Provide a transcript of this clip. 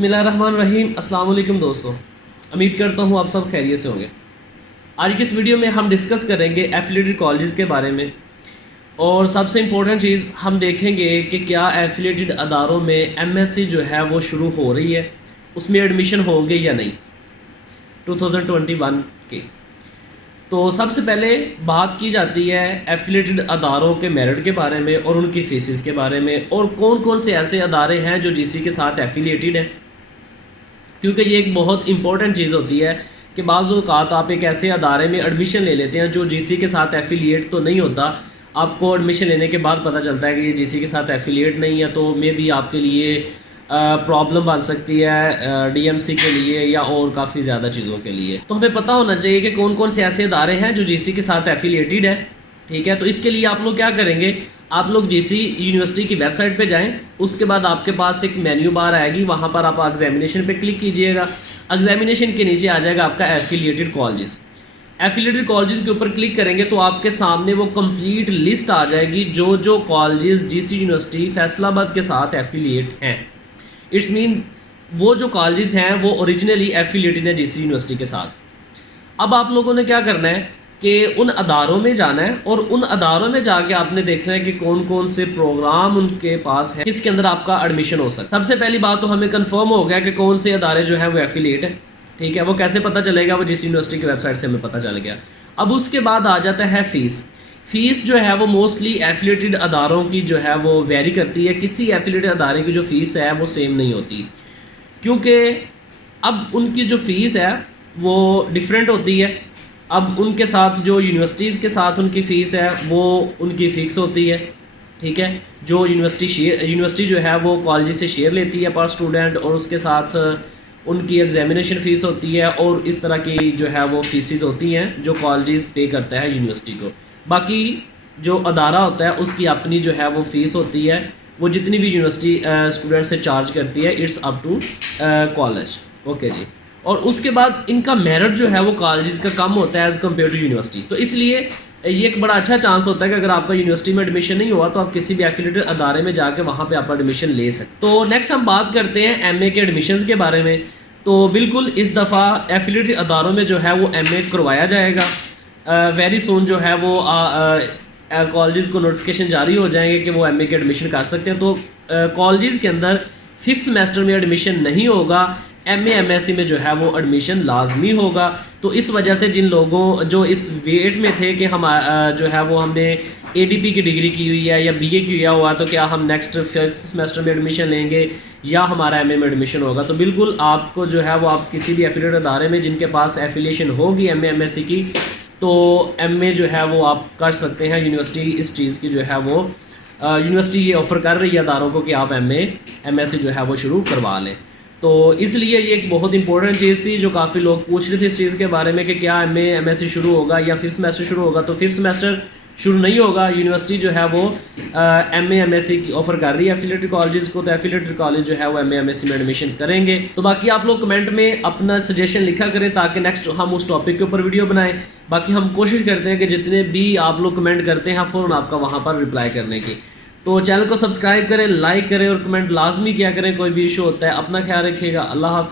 بسم اللہ الرحمن الرحیم۔ السلام علیکم دوستو، امید کرتا ہوں آپ سب خیریت سے ہوں گے۔ آج کی اس ویڈیو میں ہم ڈسکس کریں گے ایفیلیٹڈ کالجز کے بارے میں، اور سب سے امپورٹنٹ چیز ہم دیکھیں گے کہ کیا ایفیلیٹڈ اداروں میں ایم ایس سی جو ہے وہ شروع ہو رہی ہے، اس میں ایڈمیشن ہوں گے یا نہیں 2021 کے۔ تو سب سے پہلے بات کی جاتی ہے ایفیلیٹڈ اداروں کے میرٹ کے بارے میں اور ان کی فیسز کے بارے میں، اور کون کون سے ایسے ادارے ہیں جو جی سی کے ساتھ ایفیلیٹڈ ہیں، کیونکہ یہ ایک بہت امپورٹنٹ چیز ہوتی ہے کہ بعض اوقات آپ ایک ایسے ادارے میں ایڈمیشن لے لیتے ہیں جو جی سی کے ساتھ ایفیلیٹ تو نہیں ہوتا، آپ کو ایڈمیشن لینے کے بعد پتہ چلتا ہے کہ یہ جی سی کے ساتھ ایفیلیٹ نہیں ہے، تو مے بی آپ کے لیے پرابلم بن سکتی ہے ڈی ایم سی کے لیے یا اور کافی زیادہ چیزوں کے لیے۔ تو ہمیں پتہ ہونا چاہیے کہ کون کون سے ایسے ادارے ہیں جو جی سی کے ساتھ ایفیلیٹڈ ہیں، ٹھیک ہے۔ تو اس کے لیے آپ لوگ کیا کریں گے، آپ لوگ جی سی یونیورسٹی کی ویب سائٹ پہ جائیں، اس کے بعد آپ کے پاس ایک مینیو بار آئے گی، وہاں پر آپ ایگزامینیشن پہ کلک کیجئے گا، ایگزامینیشن کے نیچے آ جائے گا آپ کا ایفیلیٹڈ کالجز۔ ایفیلیٹڈ کالجز کے اوپر کلک کریں گے تو آپ کے سامنے وہ کمپلیٹ لسٹ آ جائے گی جو کالجز جی سی یونیورسٹی فیصل آباد کے ساتھ ایفیلیٹ ہیں۔ اٹس مین وہ جو کالجز ہیں وہ اوریجنلی ایفیلیٹڈ ہیں جی سی یونیورسٹی کے ساتھ۔ اب آپ لوگوں نے کیا کرنا ہے کہ ان اداروں میں جانا ہے، اور ان اداروں میں جا کے آپ نے دیکھنا ہے کہ کون کون سے پروگرام ان کے پاس ہے، کس کے اندر آپ کا ایڈمیشن ہو سکتا ہے۔ سب سے پہلی بات تو ہمیں کنفرم ہو گیا کہ کون سے ادارے جو ہیں وہ ایفیلیٹ ہیں، ٹھیک ہے۔ وہ کیسے پتہ چلے گا، وہ جی سی یونیورسٹی کی ویب سائٹ سے ہمیں پتہ چل گیا۔ اب اس کے بعد آ جاتا ہے فیس جو ہے وہ موسٹلی ایفیلیٹڈ اداروں کی جو ہے وہ ویری کرتی ہے، کسی ایفیلیٹڈ ادارے کی جو فیس ہے وہ سیم نہیں ہوتی، کیونکہ اب ان کی جو فیس ہے وہ ڈیفرنٹ ہوتی ہے۔ اب ان کے ساتھ جو یونیورسٹیز کے ساتھ ان کی فیس ہے وہ ان کی فکس ہوتی ہے، ٹھیک ہے۔ جو یونیورسٹی جو ہے وہ کالج سے شیئر لیتی ہے پر اسٹوڈنٹ، اور اس کے ساتھ ان کی ایگزامینیشن فیس ہوتی ہے، اور اس طرح کی جو ہے وہ فیسز ہوتی ہیں جو کالجز پے کرتا ہے یونیورسٹی کو۔ باقی جو ادارہ ہوتا ہے اس کی اپنی جو ہے وہ فیس ہوتی ہے، وہ جتنی بھی یونیورسٹی اسٹوڈنٹ سے چارج کرتی ہے، it's up to college, okay جی۔ اور اس کے بعد ان کا میرٹ جو ہے وہ کالجز کا کم ہوتا ہے ایز کمپیئر ٹو یونیورسٹی، تو اس لیے یہ ایک بڑا اچھا چانس ہوتا ہے کہ اگر آپ کا یونیورسٹی میں ایڈمیشن نہیں ہوا تو آپ کسی بھی ایفیلیٹڈ ادارے میں جا کے وہاں پہ آپ ایڈمیشن لے سکتے۔ تو نیکسٹ ہم بات کرتے ہیں ایم اے کے ایڈمیشنز کے بارے میں۔ تو بالکل اس دفعہ ایفیلیٹڈ اداروں میں جو ہے وہ ایم اے کروایا جائے گا، ویری سون جو ہے وہ کالجز کو نوٹیفیکیشن جاری ہو جائیں گے کہ وہ ایم اے کے ایڈمیشن کر سکتے ہیں۔ تو کالجز کے اندر 5th سیمسٹر میں ایڈمیشن نہیں ہوگا، M A M S C میں جو ہے وہ ایڈمیشن لازمی ہوگا۔ تو اس وجہ سے جن لوگوں جو اس ویٹ میں تھے کہ ہم جو ہے وہ ہم نے اے ڈی پی کی ڈگری کی ہوئی ہے یا بی اے کیا ہوا، تو کیا ہم نیکسٹ 5th سیمسٹر میں ایڈمیشن لیں گے یا ہمارا ایم اے میں ایڈمیشن ہوگا، تو بالکل آپ کو جو ہے وہ آپ کسی بھی ایفیلیٹڈ ادارے میں جن کے پاس ایفیلیشن ہوگی M A M S C کی، تو ایم اے جو ہے وہ آپ کر سکتے ہیں۔ یونیورسٹی اس چیز کی جو ہے وہ یونیورسٹی یہ آفر کر رہی ہے اداروں کو کہ آپ M A M S C جو ہے وہ شروع کروا لیں۔ تو اس لیے یہ ایک بہت امپورٹنٹ چیز تھی جو کافی لوگ پوچھ رہے تھے اس چیز کے بارے میں کہ کیا M A M S C شروع ہوگا یا 5th سیمسٹر شروع ہوگا۔ تو 5th سیمسٹر شروع نہیں ہوگا، یونیورسٹی جو ہے وہ M A M S C کی آفر کر رہی ہے ایفیلیٹڈ کالجز کو، تو ایفیلیٹڈ کالج جو ہے وہ M A M S C میں ایڈمیشن کریں گے۔ تو باقی آپ لوگ کمنٹ میں اپنا سجیشن لکھا کریں تاکہ نیکسٹ ہم اس ٹاپک کے اوپر ویڈیو بنائیں۔ باقی ہم کوشش کرتے ہیں کہ جتنے بھی آپ لوگ کمنٹ کرتے ہیں فوراً آپ کا وہاں پر رپلائی کرنے کی۔ تو چینل کو سبسکرائب کریں، لائک کریں اور کمنٹ لازمی کیا کریں، کوئی بھی ایشو ہوتا ہے۔ اپنا خیال رکھیے گا، اللہ حافظ۔